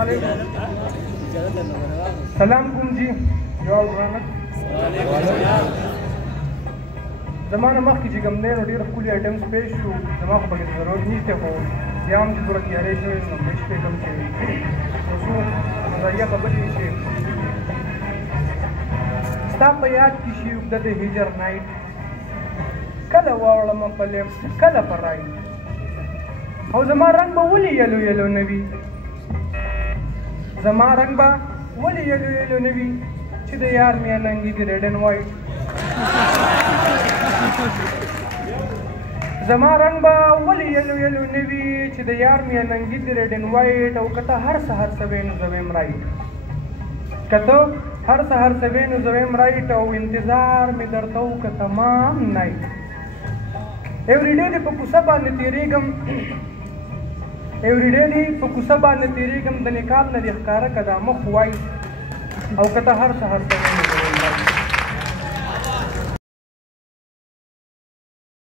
علیکم. سلام کوم جی. جواب ورنه زمانه مخکې چې کوم دی نو ډېر ښکلي ایټمز پیش شو. زما خو پکې ضرورت نشته خو بیا هم چې څومره تیاری شوې نو همدې شپې کوم چې یو څو نظریه خبرې چې ستا په یاد کې شي اوږده د هجر نایټ کله واوړمه په لیفټ کله په رایټ او زما رنګ به ولې یلو یلو نه وي زما رنګ به ولې یلو یلو نه وي چې د یار میاننګي دي ریډ اینډ وایټ زما رنګ به ولې یلو یلو نه وي چې د یار میاننګي دي ریډ اینډ وایټ او که ته هر سهار سوې نو زه ویم رایټ که ته هر سهار سوې نو زه ویم رایټ او انتظار مې درته وکړه تمام نایټ ایوری ډے دې په کوڅه باندې تېرېږم ایوری ډے دې په کوڅه باندې تېرېږم د نقاب نه دې ښکاره که دا مخ وایټ او که ته هر سهار سوې نو زه ویم